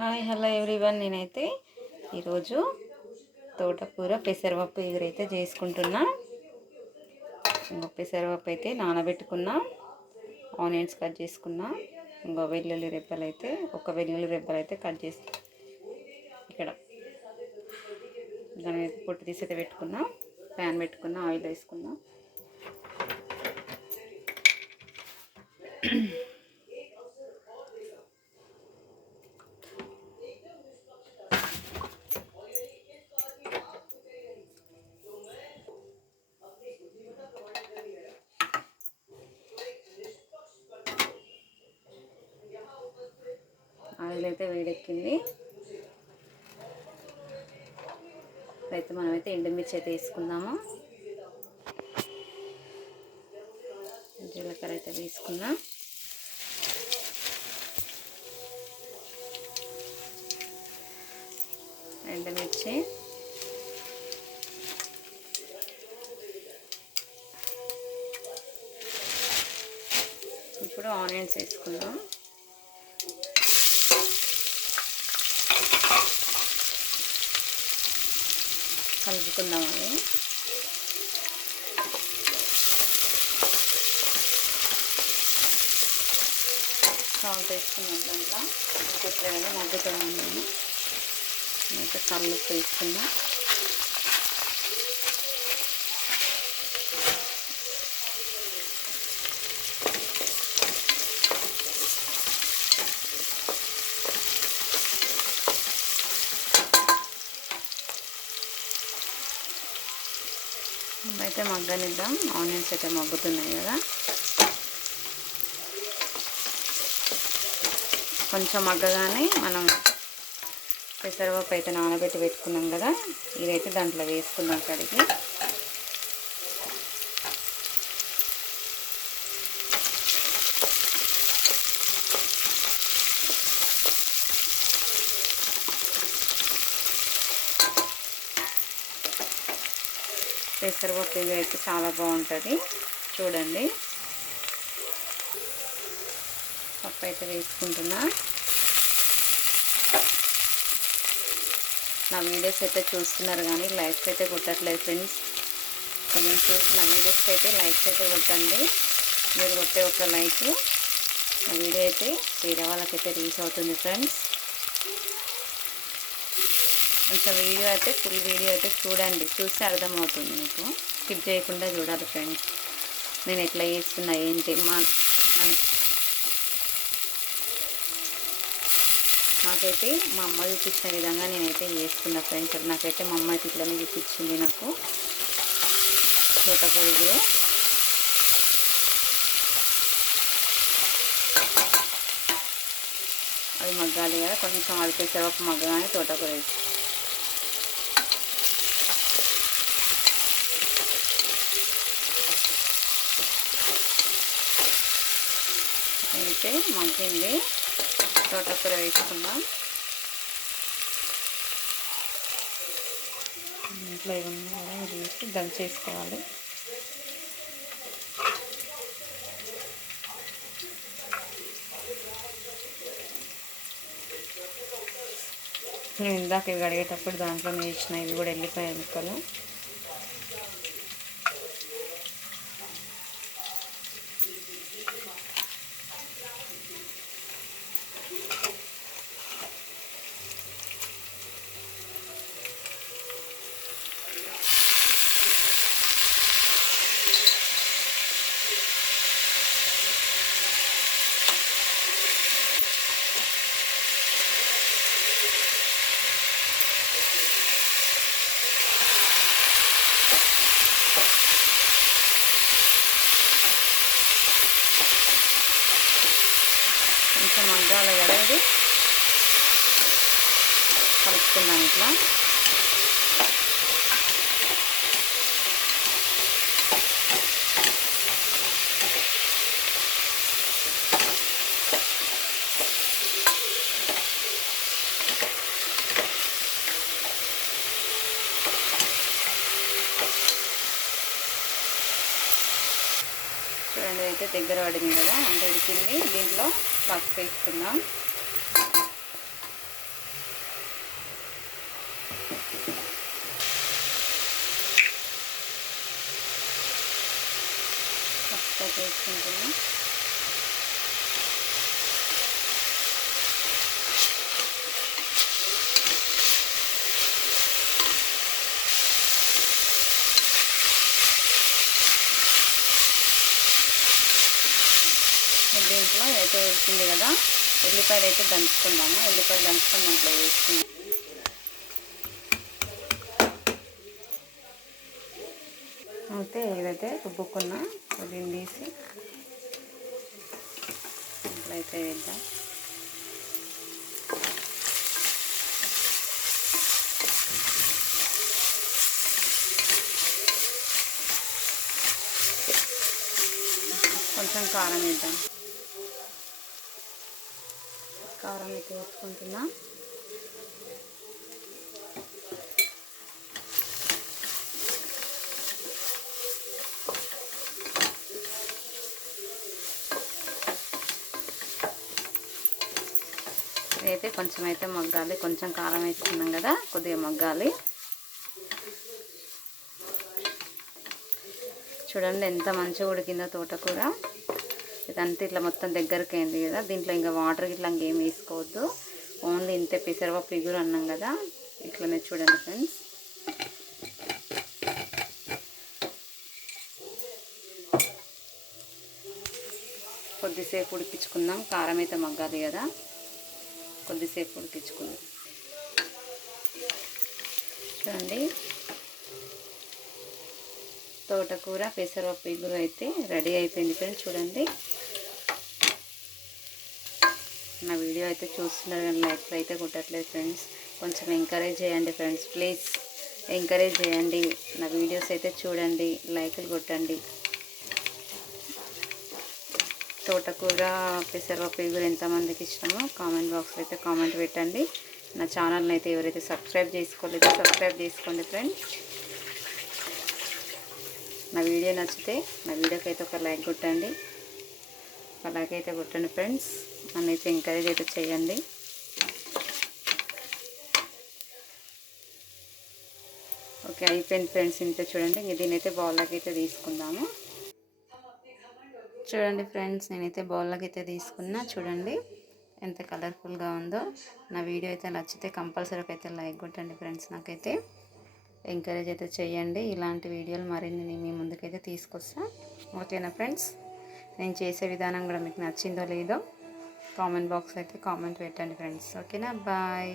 Hi hello everyone. నేనైతే ఈరోజు తోటకూర పెసరపప్పు ఎగురైతే చేసుకుంటున్నా. ఇంకో పెసరపప్పు అయితే నానబెట్టుకున్నా, ఆనియన్స్ కట్ చేసుకున్నా, ఇంకో వెల్లుల్లి రెబ్బలు అయితే వెల్లుల్లి రెబ్బలు అయితే కట్ చేసి ఇక్కడ దాని పొట్టు తీసి అయితే పెట్టుకున్నా. ప్యాన్ పెట్టుకున్నా, ఆయిల్ వేసుకున్నా. ఆయిల్ అయితే వేడెక్కింది. అయితే మనమైతే ఎండుమిర్చి అయితే వేసుకుందాము. జీలకర్ర అయితే వేసుకున్నా. ఎండుమిర్చి, ఇప్పుడు ఆనియన్స్ వేసుకుందాం. కలుపుకుందాం. అవి సాల్ట్ వేసుకున్నాం. దాంట్లో కొత్తగా మగ్గుతున్నాను. నేను అయితే కల్లుప్పు వేసుకున్నా. అయితే మగ్గనిద్దాం. ఆనియన్స్ అయితే మగ్గుతున్నాయి కదా. కొంచెం మగ్గగానే మనం పెసరపప్పు అయితే నానబెట్టి పెట్టుకున్నాం కదా, ఇదైతే దాంట్లో వేసుకుందాం. కడిగి పెసరపప్పు ఇది అయితే చాలా బాగుంటుంది. చూడండి, పప్పు అయితే వేసుకుంటున్నా. నా వీడియోస్ అయితే చూస్తున్నారు కానీ లైక్స్ అయితే కొట్టట్లేదు ఫ్రెండ్స్. కొంచెం చూసి నా వీడియోస్కి అయితే లైక్స్ అయితే కొట్టండి. మీరు కొట్టే ఒక లైక్ నా వీడియో అయితే వేరే వాళ్ళకైతే రీచ్ అవుతుంది ఫ్రెండ్స్. కొంచెం వీడియో అయితే ఫుల్ వీడియో అయితే చూడండి, చూస్తే అర్థమవుతుంది మీకు. స్కిప్ చేయకుండా చూడాలి ఫ్రెండ్స్. నేను ఎట్లా చేస్తున్నా ఏంటి నాకైతే మా అమ్మ చూపించిన విధంగా నేనైతే చేస్తున్నా ఫ్రెండ్స్. నాకైతే మా అమ్మ అయితే ఇట్లనే చూపించింది నాకు తోటకూర ఇగురు. అది మగ్గాలి కదా, కొంచెం అది పెసరపప్పు మగ్గగానే తోటకూర వేసి అయితే మగ్గింది. తోటకూర వేసుకుందాం. ఇంట్లో ఇవన్నీ కూడా ఇది వేసి దంచేసుకోవాలి. నేను ఇందాక ఇవి కడిగేటప్పుడు దాంట్లో వేసిన ఇవి కూడా వెళ్ళిపోయాయి ముక్కలు. కొంచెం మగ్గాలి కదా, ఇది కలుపుకుందాం ఇట్లా. చూడండి, అయితే దగ్గర పడింది కదా, అంటే ఉడికింది. దీంట్లో పసుపు వేసుకుందాం. పసుపు వేసుకుంటున్నాం. దీంట్లో అయితే ఉడికింది కదా, ఉల్లిపాయలు అయితే దంచుకుందాము. ఉల్లిపాయలు దంచుకొని దాంట్లో వేసుకుందాం. అయితే ఏదైతే రుబ్బుకున్నా దీన్ని తీసి ఇట్లా అయితే వేద్దాం. కొంచెం కారం వేద్దాం. కారం అయితే వేసుకుంటున్నా. అయితే కొంచెం అయితే మగ్గాలి. కొంచెం కారం వేసుకున్నాం కదా, కొద్దిగా మగ్గాలి. చూడండి ఎంత మంచిగా ఉడికిందో తోటకూర. ఇదంతా ఇట్లా మొత్తం దగ్గరికి అయింది కదా. దీంట్లో ఇంకా వాటర్ ఇట్లా ఇంకేం వేసుకోవద్దు. ఓన్లీ ఇంతే పెసరపప్పు ఇగురు అన్నాం కదా, ఇట్లనే చూడండి ఫ్రెండ్స్. కొద్దిసేపు ఉడికించుకుందాం. కారం అయితే మగ్గాలి కదా, కొద్దిసేపు ఉడికించుకుందాం. చూడండి తోటకూర పెసరపప్పు ఇగురు అయితే రెడీ అయిపోయింది ఫ్రెండ్స్. చూడండి నా వీడియో అయితే చూస్తున్నారు కానీ లైక్లు అయితే కొట్టట్లేదు ఫ్రెండ్స్. కొంచెం ఎంకరేజ్ చేయండి ఫ్రెండ్స్, ప్లీజ్ ఎంకరేజ్ చేయండి. నా వీడియోస్ అయితే చూడండి, లైక్లు కొట్టండి. తోటకూర పెసరపప్పు ఇగురు ఎంతమందికి ఇష్టమో కామెంట్ బాక్స్లో అయితే కామెంట్ పెట్టండి. నా ఛానల్ని అయితే ఎవరైతే సబ్స్క్రైబ్ చేసుకోలేదో సబ్స్క్రైబ్ చేసుకోండి ఫ్రెండ్స్. నా వీడియో నచ్చితే నా వీడియోకి అయితే ఒక లైక్ కొట్టండి. ఒక లైక్ అయితే కొట్టండి ఫ్రెండ్స్. నన్ను అయితే ఎంకరేజ్ అయితే చేయండి. ఓకే అయిపోయింది ఫ్రెండ్స్. ఇంతే చూడండి. ఇంక దీనైతే బౌల్లోకి అయితే తీసుకుందాము. చూడండి ఫ్రెండ్స్, నేనైతే బౌల్లోకి అయితే తీసుకున్నా. చూడండి ఎంత కలర్ఫుల్గా ఉందో. నా వీడియో అయితే నచ్చితే కంపల్సరీగా అయితే లైక్ కొట్టండి ఫ్రెండ్స్. నాకైతే ఎంకరేజ్ అయితే చేయండి. ఇలాంటి వీడియోలు మరిన్ని నేను మీ ముందుకైతే తీసుకొస్తాను. ఓకేనా ఫ్రెండ్స్? నేను చేసే విధానం కూడా మీకు నచ్చిందో లేదో కామెంట్ బాక్స్ అయితే కామెంట్ పెట్టండి ఫ్రెండ్స్. ఓకేనా? బాయ్.